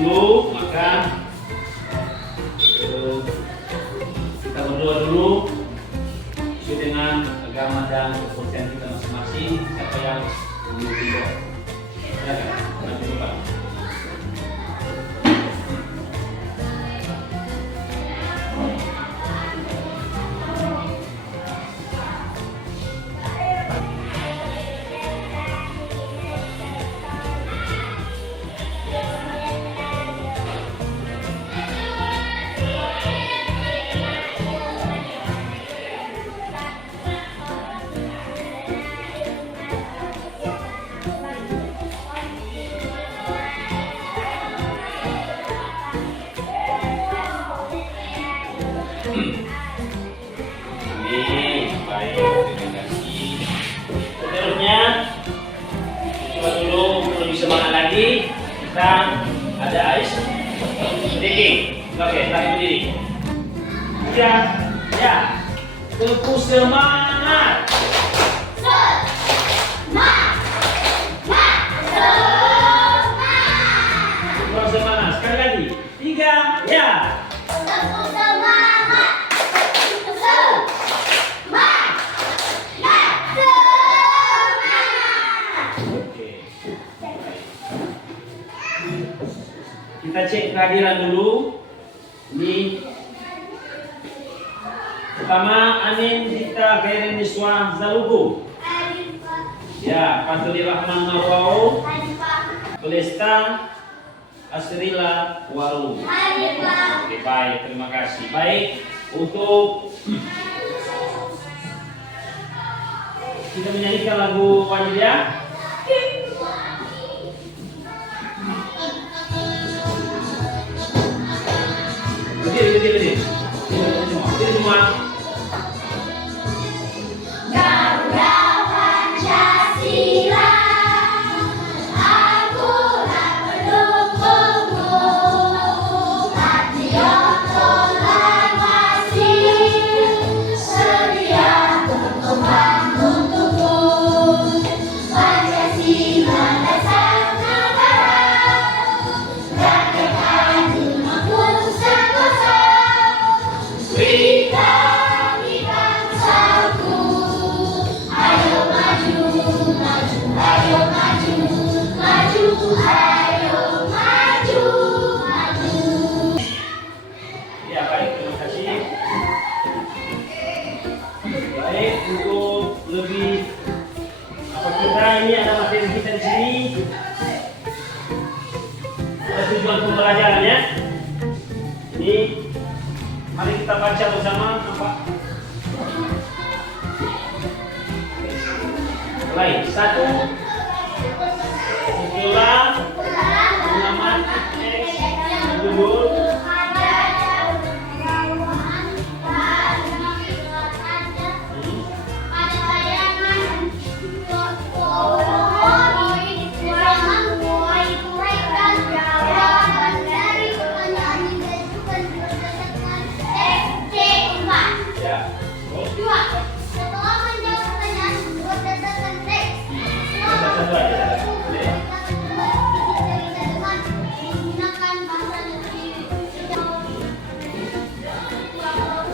dulu, maka kita berdoa dulu sesuai dengan agama dan kepercayaan kita masing-masing. Siapa yang memimpin doa? Silakan, nanti Bapak. Baik, terima kasih. Seterusnya, coba dulu untuk lebih semangat lagi. Kita ada ice breaking. Oke, tarik berdiri. Ya, ya. Teguh semangat. Kurang semangat. Sekali lagi. 3, ya. Kita cek kehadiran dulu. Ini pertama Anin Dita Kairin Niswa Zalugu. Ya, Fatuli Rahman Nawau. Belesta Asrila Waru. Oke, baik, terima kasih. Baik, untuk kita menyanyikan lagu wajib ya. Berdiri semua. Garuda Pancasila, akulah pendukungmu, patriot proklamasi, sedia berkorban untukmu. Pancasila dasar negara, rakyat adil maupun sentosa. Berikan di bangsaku, ayo maju, maju, ayo maju, maju, ayo maju, maju. Ya, baik, terima kasih. Baik, untuk lebih kita ini ada materi kita di sini. Ada tujuan pembelajarannya. Ini mari kita baca bersama apa? Mulai 1. Itulah mengamati teks judul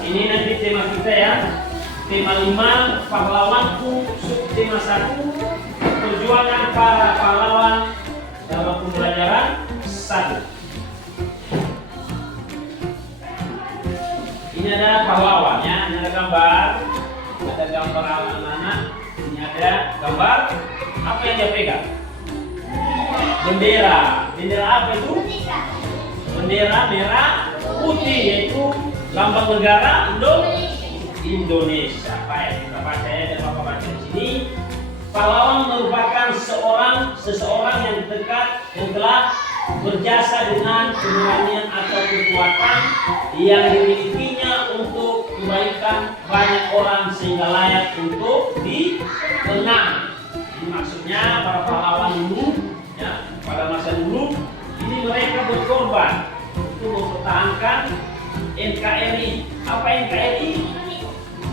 ini nanti tema kita ya. Tema 5 pahlawanku, subtema 1 perjuangan para pahlawan dalam pembelajaran 1. Ini ada pahlawan ya, ini ada gambar anak-anak, ini ada gambar apa yang dia pegang? Bendera. Bendera apa itu? Bendera merah putih, yaitu lambang negara Indonesia. Baik, kita baca ya, dan Bapak baca di sini. Pahlawan merupakan seseorang yang dekat yang telah berjasa dengan keberanian atau kekuatan yang dimilikinya untuk kebaikan banyak orang sehingga layak untuk dikenang. Ini maksudnya para pahlawan dulu ya, pada masa dulu ini mereka berkorban untuk mempertahankan NKRI. Apa NKRI?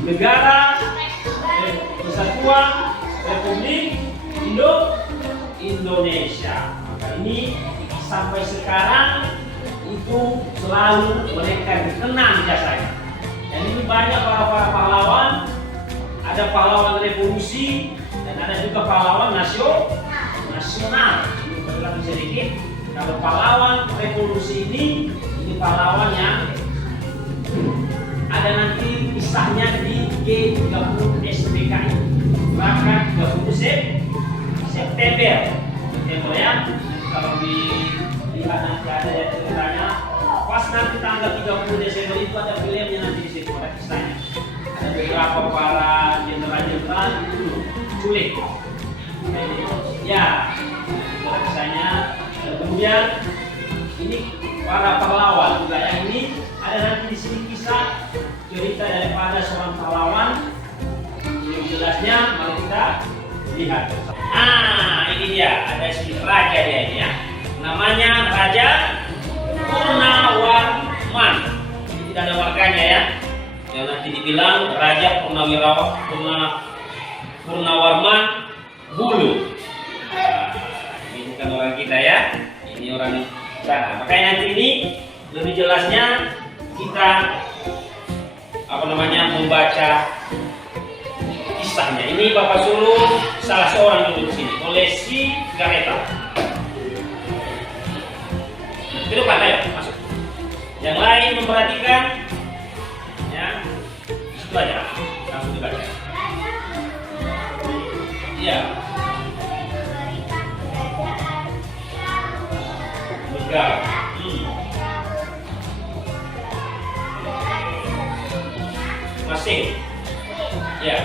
Negara Kesatuan Republik Indonesia. Maka ini sampai sekarang itu selalu mereka dikenang jasanya. Dan ini banyak para pahlawan, ada pahlawan revolusi dan ada juga pahlawan nasional. Ini berlaku sedikit. Kalau pahlawan revolusi ini pahlawan yang ada nanti kisahnya di G30 SPKI, maka 30 September ya. Kalau dilihat nanti ada ya ceritanya, pas nanti tanggal 30 Desember itu ada filmnya nanti di situ, ada kisahnya. Ada beberapa para jenderal-jenderal itu culik. Ya, itu kisahnya. Kemudian ini para pahlawan juga yang ini ada nanti di sini kisah cerita daripada seorang pahlawan. Yang jelasnya mari kita lihat. Ini dia, ada si raja dia ini ya. Namanya Raja Purnawarman. Ini tidak ada warganya ya. Yang nanti dibilang Raja Purnawarman Hulu. Ini bukan orang kita ya. Ini orang sana. Makanya nanti ini lebih jelasnya kita membaca kisahnya. Ini Bapak suruh salah seorang dulu di sini, oleh si Gareta. Ke depan, ayo masuk. Yang lain memperhatikan, ya, itu aja, langsung dibaca. Iya. Begal. Masih. Ya.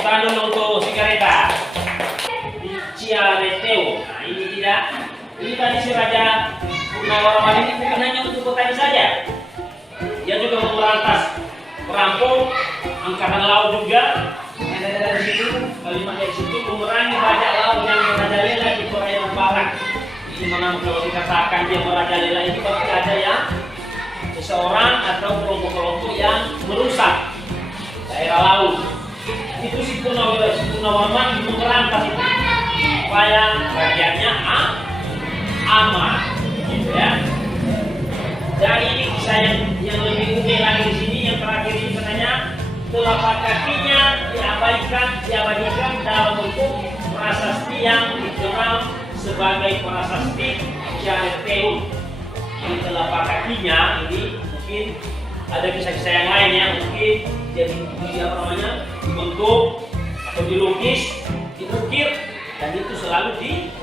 Bukan untuk si Gareta di Cialeteu. Nah ini tidak. Ini tadi si Raja Purnawarman ini bukan hanya untuk petani saja. Dia juga memberantas perampok, angkatan laut juga. Yang ada di situ, kalimat dari situ memerangi bajak laut yang merajalela di perairan barat. Ini mana kalau dikatakan dia merajalela ini pasti ada yang seseorang atau kelompok-kelompok yang merusak daerah laut. Itu si Purnawarman memberantas itu supaya rakyatnya aman, gitu ya. Dan ini kisah yang lebih unik lagi di sini, yang terakhir ini katanya telapak kakinya diabadikan dalam bentuk prasasti yang dikenal sebagai prasasti Cialeteu. Ini telapak kakinya ini mungkin ada kisah-kisah yang lain ya, mungkin jadi dibentuk atau dilukis, diukir, dan itu selalu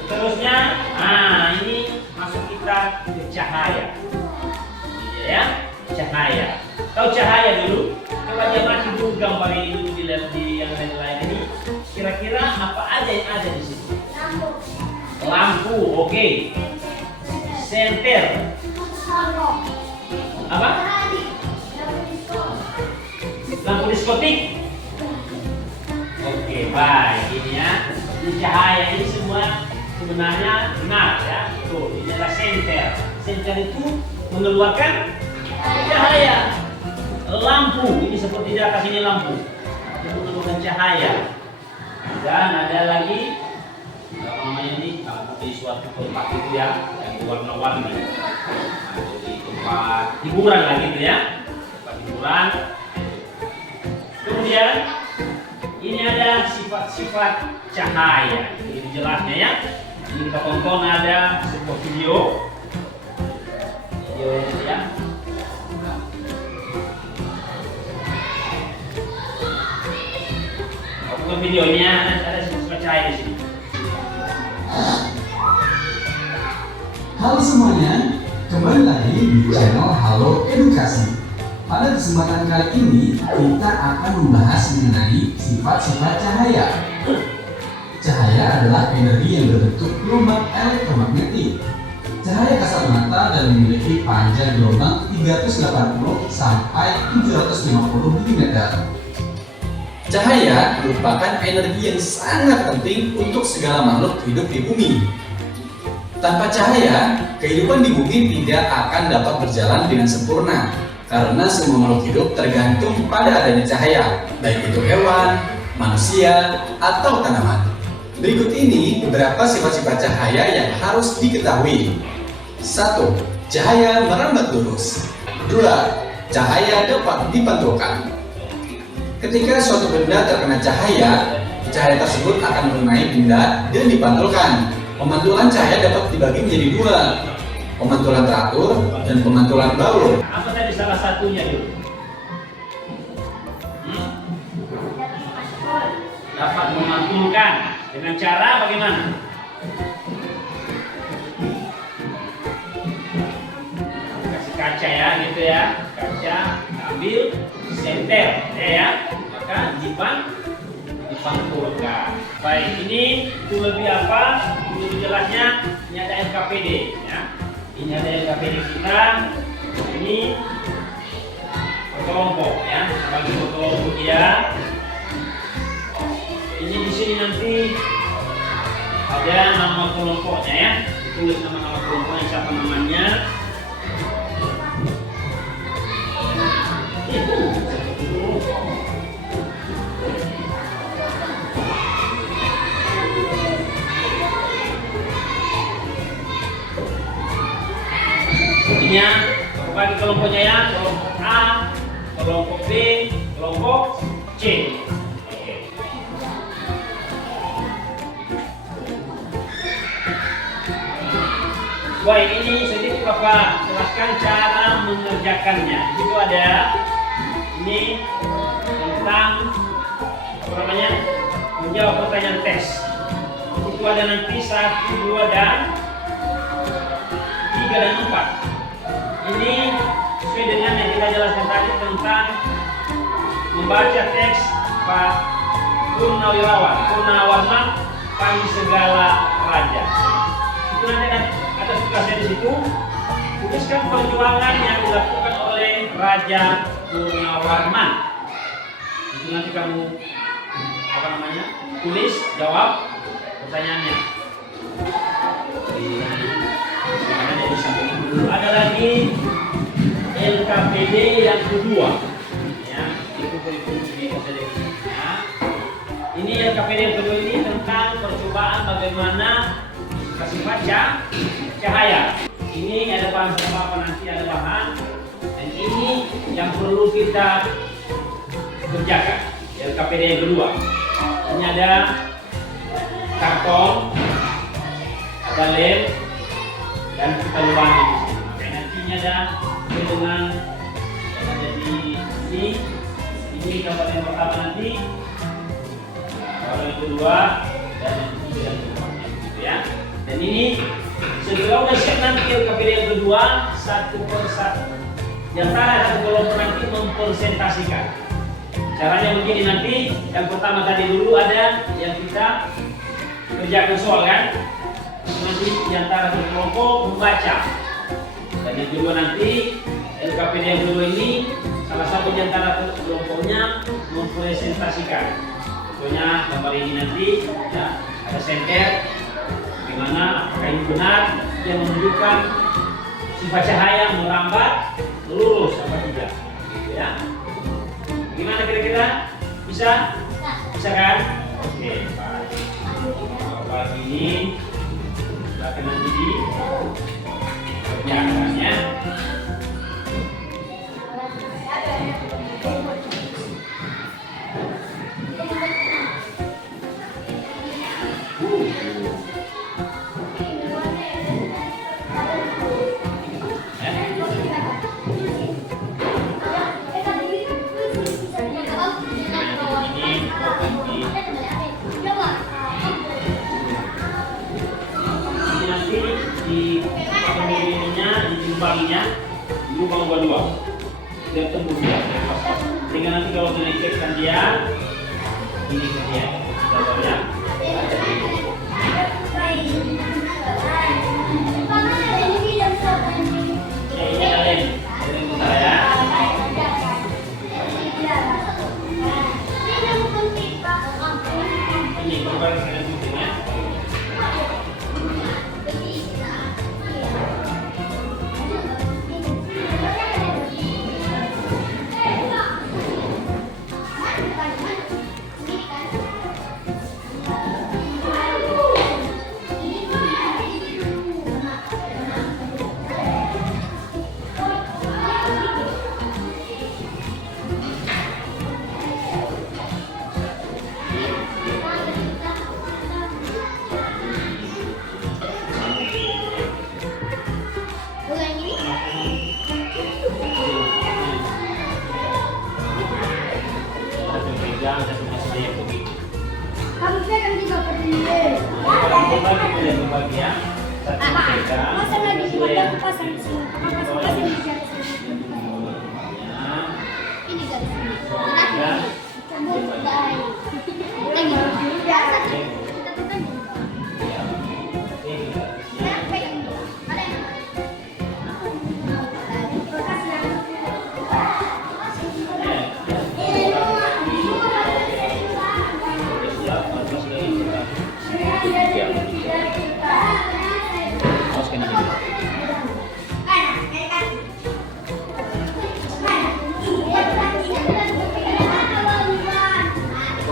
terusnya. Nah ini masuk kita ke cahaya, ya, cahaya. Tahu cahaya dulu? Coba jangan dulu gambar ini dulu dilihat di yang lain ini. Kira-kira apa aja yang ada di situ? Lampu, oke. Senter. Apa? Lampu diskotik. Oke, baik. Ini ya. Di cahaya ini semua sebenarnya benar ya. Tuh, ini adalah senter. Senter itu mengeluarkan cahaya. Lampu, ini seperti di atas ini lampu. Itu mengeluarkan cahaya. Dan ada lagi apa namanya ini? Di suatu tempat itu ya, yang warna-warni. Di tempat hiburan lah gitu ya. Tempat hiburan. Kemudian ini ada sifat-sifat cahaya. Ini jelasnya ya. Ini kita tonton ada sebuah video ya. Untuk videonya ada sifat cahaya di sini. Halo semuanya, kembali lagi di channel Halo Edukasi. Pada kesempatan kali ini kita akan membahas mengenai sifat-sifat cahaya. Cahaya adalah energi yang berbentuk gelombang elektromagnetik. Cahaya kasat mata dan memiliki panjang gelombang 380 sampai 750 mm. Cahaya merupakan energi yang sangat penting untuk segala makhluk hidup di bumi. Tanpa cahaya, kehidupan di bumi tidak akan dapat berjalan dengan sempurna karena semua makhluk hidup tergantung pada adanya cahaya, baik itu hewan, manusia, atau tanaman. Berikut ini beberapa sifat-sifat cahaya yang harus diketahui. 1. Cahaya merambat lurus. 2. Cahaya dapat dipantulkan. Ketika suatu benda terkena cahaya, cahaya tersebut akan mengenai benda dan dipantulkan. Pemantulan cahaya dapat dibagi menjadi dua, pemantulan teratur dan pemantulan baur. Apa tadi salah satunya dulu? Dapat memantulkan dengan cara bagaimana? Kasih kaca ya, gitu ya, kaca, ambil senter, ya, maka dipantulkan. Baik, ini itu lebih apa? Lebih jelasnya, ini ada LKPD ya. Ini ada LKPD kita. Ini kelompok ya, bagi kelompok dia. Ini di sini nanti ada nama kelompoknya ya. Ditulis nama kelompoknya, siapa namanya. Intinya bagi kelompoknya ya, kelompok A, kelompok B, kelompok C. Oke. Baik, ini sedikit Bapak jelaskan cara mengerjakannya. Itu ada ini tentang apa namanya, menjawab pertanyaan tes. Itu ada nanti 1, 2, dan 3 dan 4. Ini sesuai dengan yang kita jelaskan tadi tentang membaca teks Pak Purnawarman Kami Segala Raja. Itu nanti ada tugasnya di situ. Tuliskan perjuangan yang dilakukan oleh Raja Purnawarman. Itu nanti kamu apa namanya, tulis, jawab pertanyaannya. Ada lagi LKPD yang kedua ya, itu ya. Ini LKPD yang kedua ini tentang percobaan bagaimana kasih baca cahaya. Ini ada bahan apa nanti, ada bahan, dan ini yang perlu kita kerjakan. LKPD yang kedua ini ada karton, ada lem, dan kita lubangi. Dan nantinya ada dengan jadi ini gambar yang pertama nanti, kalau yang kedua dan yang ketiga dan keempatnya, gitu ya. Dan ini setelah udah siap nanti LKPD yang kedua, satu persatu di antara satu kelompok nanti mempresentasikan. Caranya begini nanti, yang pertama tadi dulu ada yang kita kerjakan soal kan. Nanti di antara kelompok membaca, dan yang kedua nanti LKPD yang kedua ini salah satu di antara kelompoknya mempresentasikan. Contohnya gambar ini nanti ya, ada senter, gimana apakah ini benar yang menunjukkan sifat cahaya merambat lurus apa tidak, gitu ya. Gimana kira-kira? Bisa? Bisa kan? Oke, baik. Ini akan nanti dikerjakannya. Ini baginya, lubang dua-dua. Biar tembus dia. Sehingga nanti kalau dilengketkan dia, ini ke dia. Contohnya. Ini ada lem. Lem bentar ya. Ini coba saya gunting ya. Masa lagi buat aku pasang di sini? Pasang di sini. Ini garis ini.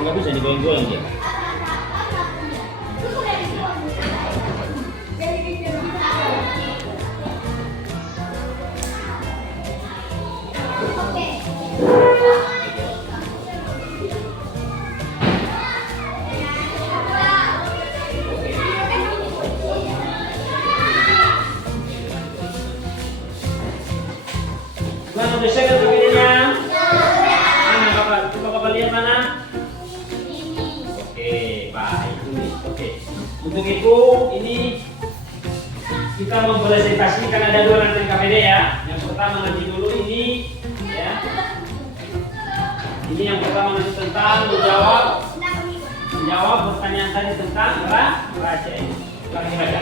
Nggak bisa digoyang-goyang dia. Mana udah second begininya? Mana bapak? Coba bapak lihat mana? Oke, baik ini. Oke. Untuk itu ini kita mempresentasikan ada dua nanti KPD ya. Yang pertama nanti dulu ini ya. Ini yang pertama nanti tentang menjawab pertanyaan tadi tentang raja ini. Lagi raja.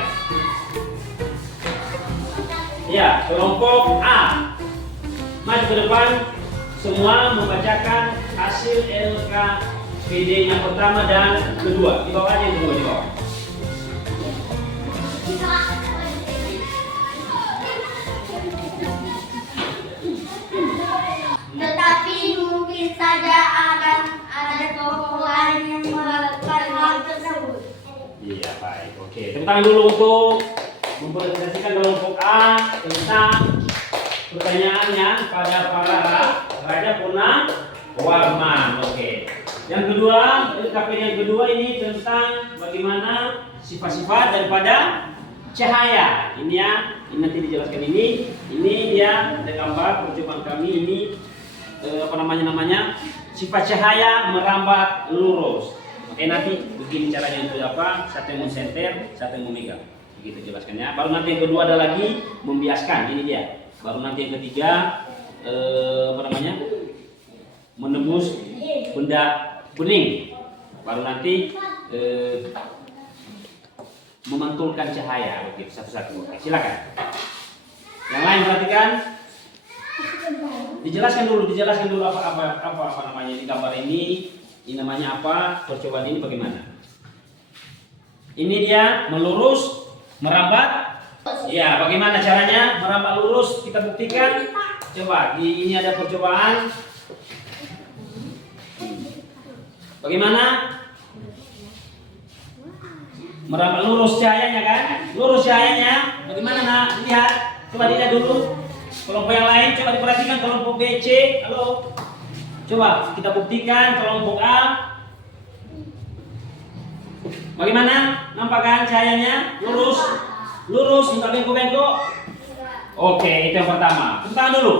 Ya, kelompok A. Maju ke depan, semua membacakan hasil LKPD yang pertama dan kedua. Di bawah aja yang kedua, di bawah. Tetapi mungkin saja akan ada tokoh lain yang melakukan hal tersebut. Iya, baik. Oke, tepuk tangan dulu untuk mempresentasikan kelompok A tentang pertanyaannya pada para Raja Purnawarman. Oke. Yang kedua, LKPD yang kedua ini tentang bagaimana sifat-sifat daripada cahaya. Ini ya, ini nanti dijelaskan ini. Ini dia ada gambar percobaan kami ini apa namanya sifat cahaya merambat lurus. Oke, nanti begini caranya untuk apa? Satu yang center, satu yang memegang. Begitu jelaskannya. Baru nanti yang kedua ada lagi membiaskan. Ini dia. Baru nanti yang ketiga menembus benda bening. Baru nanti memantulkan cahaya. Oke, satu-satu. Oke, silakan. Yang lain perhatikan. Dijelaskan dulu apa namanya di gambar ini. Ini namanya apa? Percobaan ini bagaimana? Ini dia melurus, merambat. Ya, bagaimana caranya merambat lurus? Kita buktikan. Coba, ini ada percobaan. Bagaimana? Merambat lurus cahayanya kan? Lurus cahayanya. Bagaimana nak? Lihat. Coba dilihat dulu. Kelompok yang lain coba diperhatikan, kelompok B, C. Halo. Coba kita buktikan kelompok A. Bagaimana? Nampak kan cahayanya? Lurus. Lurus, enggak bengkok-bengkok. Oke, itu yang pertama. Tepuk tangan dulu.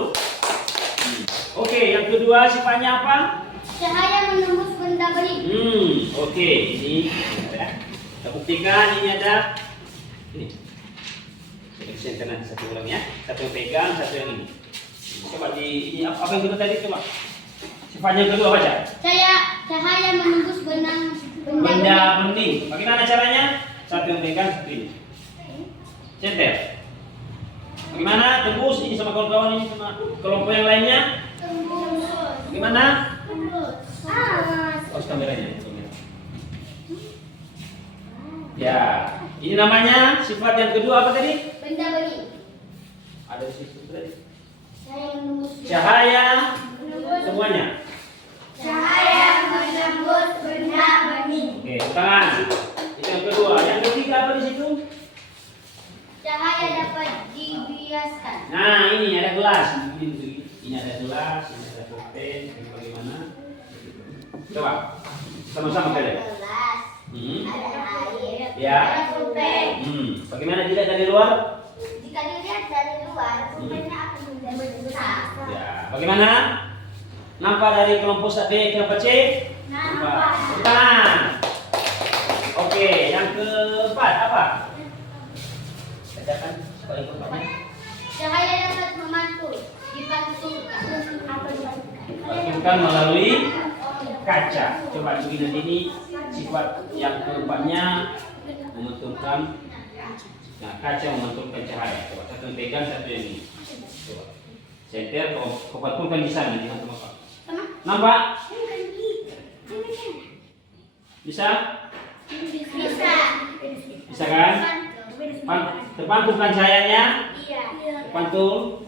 Oke, yang kedua sifatnya apa? Cahaya menembus benda bening. Oke, ini ya. Kita buktikan ini ada ini. Center nanti satu orang ya. Satu yang pegang, satu yang ini. Coba di ini apa yang kedua tadi coba. Sifatnya yang kedua baca. Cahaya menembus Benda bening. Bagaimana caranya? Satu yang pegang, satu ini. Center. Bagaimana? Tembus ini sama kawan-kawan ini sama kelompok yang lainnya. Bagaimana? Oh, kameranya. Ya, ini namanya sifat yang kedua apa tadi? Benda bening. Ada sifat tadi. Cahaya Semuanya. Cahaya menembus benda bening. Oke, tangan. Itu yang kedua. Yang ketiga apa di situ? Cahaya dapat dibiaskan. Nah, ini ada gelas. Ini ada gelas, ini ada pulpen. Ini bagaimana? Coba, sama-sama kalian. Gelas. Ada air. Ya. Ada pulpen. Bagaimana dilihat dari luar? Jika dilihat dari luar, pulpennya akan menjadi besar. Ya. Bagaimana? Nampak dari kelompok B, kelompok C? Nampak. Tangan. Oke, yang keempat apa? Bacakan supaya keempatnya. Cahaya dapat memantul, dipantulkan. Apa dipantulkan? Pantulkan melalui kaca. Coba begini nanti ini sifat yang keempatnya memantulkan. Nah, kaca memantulkan cahaya. Coba satu yang pegang, satu yang ini. Coba. Center, kau pantulkan di sana di hantu apa? Nampak? Bisa? Bisa. Bisa kan? Terpantulkan cahayanya? Iya. Terpantul?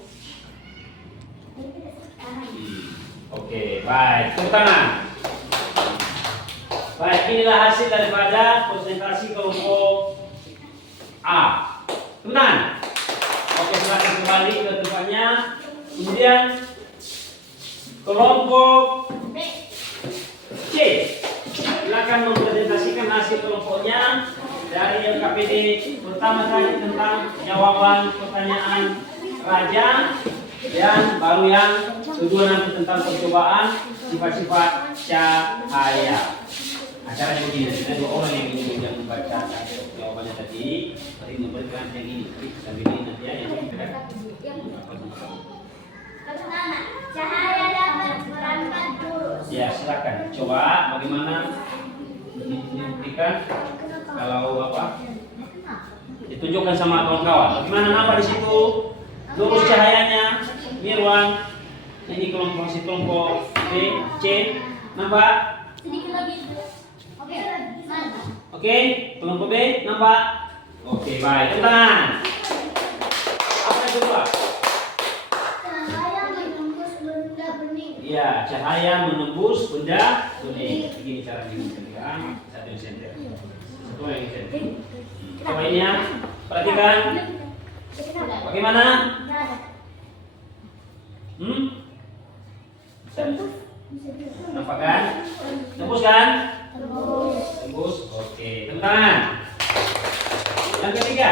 Oke, baik. Tepuk tangan. Baik, inilah hasil daripada presentasi kelompok A. Tepuk tangan. Oke, silakan kembali ke tempatnya. Kemudian kelompok C, silakan mempresentasikan hasil kelompoknya dari LKPD. Pertama kali tentang jawaban pertanyaan raja, dan baru yang kedua nanti tentang percobaan sifat-sifat cahaya. Acaranya begini, ada dua orang yang ingin membaca jawabannya tadi, mari memberikan yang ini, sambil ini nanti ya yang ini. Pertama, cahaya dapat berangkat lurus. Ya, silakan. Coba bagaimana dibuktikan kalau apa? Ditunjukkan sama kawan-kawan. Bagaimana nampak di situ? Lurus cahayanya. Mirwan. Ini kelompok B, C. Nampak? Sedikit lagi. Oke. Mana? Oke, kelompok B nampak? Oke, baik. Tepuk tangan. Apa yang kedua? Cahaya menembus benda bening. Iya, cahaya menembus benda bening. Begini cara dipegang, satu yang center. Satu yang center. Coba ini ya, perhatikan. Bagaimana? Nampak kan? Tembus kan? Tembus. Oke, tepuk tangan. Yang ketiga.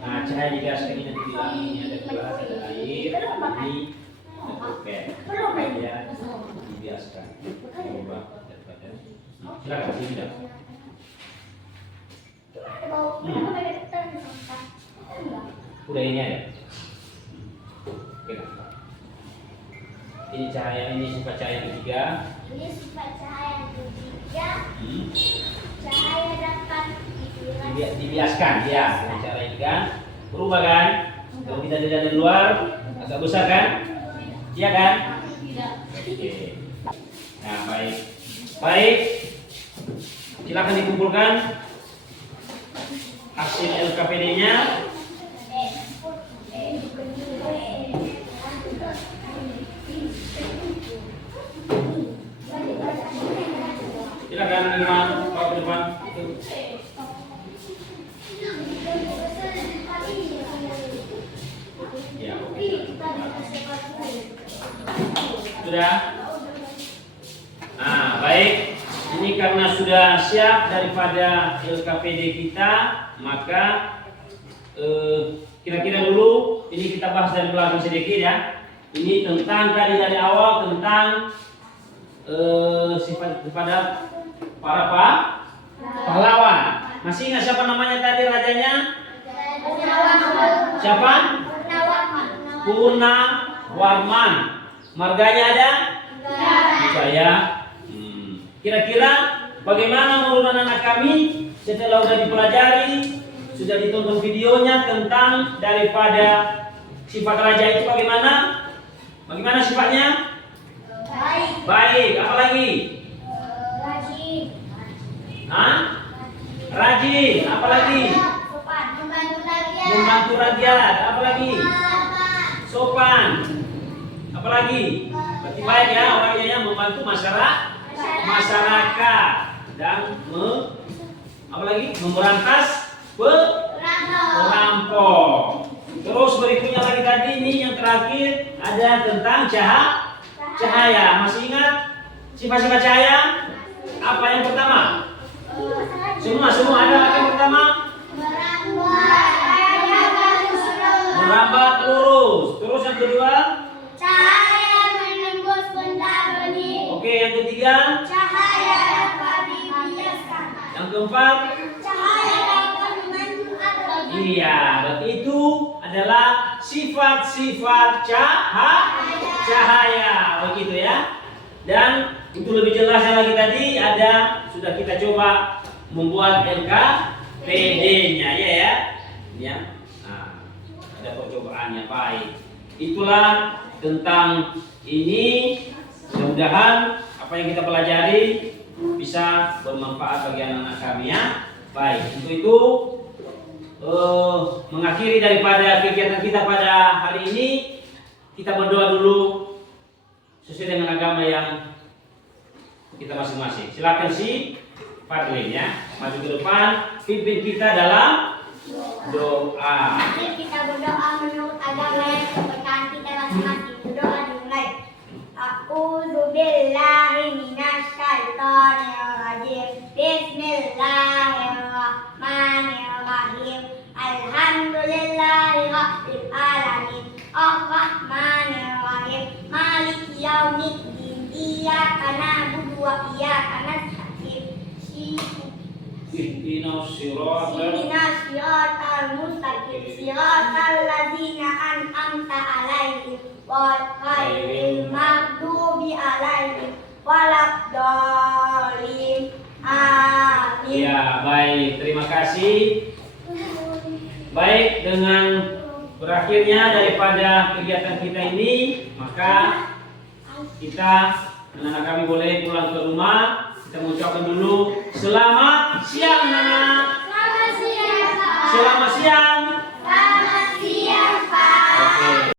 Nah, cahaya juga sekali nanti bilang ini ada gelas, ada air, ini oke. Ya, dibiaskan. Coba daripada. Silakan sini dah. Udah ini ada. Oke. Ini cahaya, ini sifat cahaya yang ketiga. Ini sifat cahaya yang ketiga. Cahaya dapat Dibiaskan, ya. Dengan cara ini kan berubah kan? Kalau kita dilihat dari luar agak besar kan? Iya kan? Oke. Nah, baik. Baik. Silakan dikumpulkan hasil LKPD-nya. Silakan Irman, bawa ke depan. Ya, oke. Sudah? Nah, baik. Ini karena sudah siap daripada LKPD kita, maka kira-kira dulu ini kita bahas dari belakang sedikit ya. Ini tentang tadi dari awal tentang sifat kepada para pahlawan. Masih ingat siapa namanya tadi rajanya? Siapa? Purnawarman. Marganya ada? Saya. Kira-kira bagaimana menurut anak kami setelah sudah dipelajari, sudah ditonton videonya tentang daripada sifat raja itu bagaimana? Bagaimana sifatnya? Baik. Apa lagi? Rajin. Apa lagi? Membantu rakyat. Apa lagi? Sopan. Apa lagi? Berarti baik ya orangnya membantu masyarakat dan apa lagi? Memberantas perampok. Terus berikutnya lagi tadi ini yang terakhir ada tentang cahaya. Masih ingat sifat-sifat cahaya? Apa yang pertama? Semua ada apa yang pertama? Merambat lurus. Terus yang kedua? Cahaya menembus benda-benda. Oke, yang ketiga? Cahaya dapat dibiaskan. Yang keempat? Cahaya dapat membantu atau Iya, berarti itu adalah sifat-sifat cahaya, begitu ya. Dan itu lebih jelasnya lagi tadi sudah kita coba membuat LKPD-nya ya. Nah, ada percobaannya baik. Itulah tentang ini. Mudah-mudahan apa yang kita pelajari bisa bermanfaat bagi anak-anak kami ya. Baik, untuk itu mengakhiri daripada kegiatan kita pada hari ini, kita berdoa dulu sesuai dengan agama yang kita masing-masing. Silakan si Fadlin ya, maju ke depan, pimpin kita dalam doa. Mari kita berdoa menurut agama yang kepercayaan kita masing-masing. Berdoa dimulai. A'udzubillahi minasyaitonirrajim. Bismillahirrahmanirrahim. Alhamdulillahirabbil alamin. Arrahmanirrahim. Maliki yaumiddin. Iyyaka na'budu wa iyyaka nasta'in. Ihdinas siratal mustaqim. Siratal ladzina an'amta 'alaihim ghairil maghdubi 'alaihim waladdallin. Amin. Ya, baik. Terima kasih. Baik, dengan berakhirnya daripada kegiatan kita ini, maka kita anak-anak kami boleh pulang ke rumah. Kita mengucapkan dulu selamat siang, Nana. Selamat siang. Selamat siang.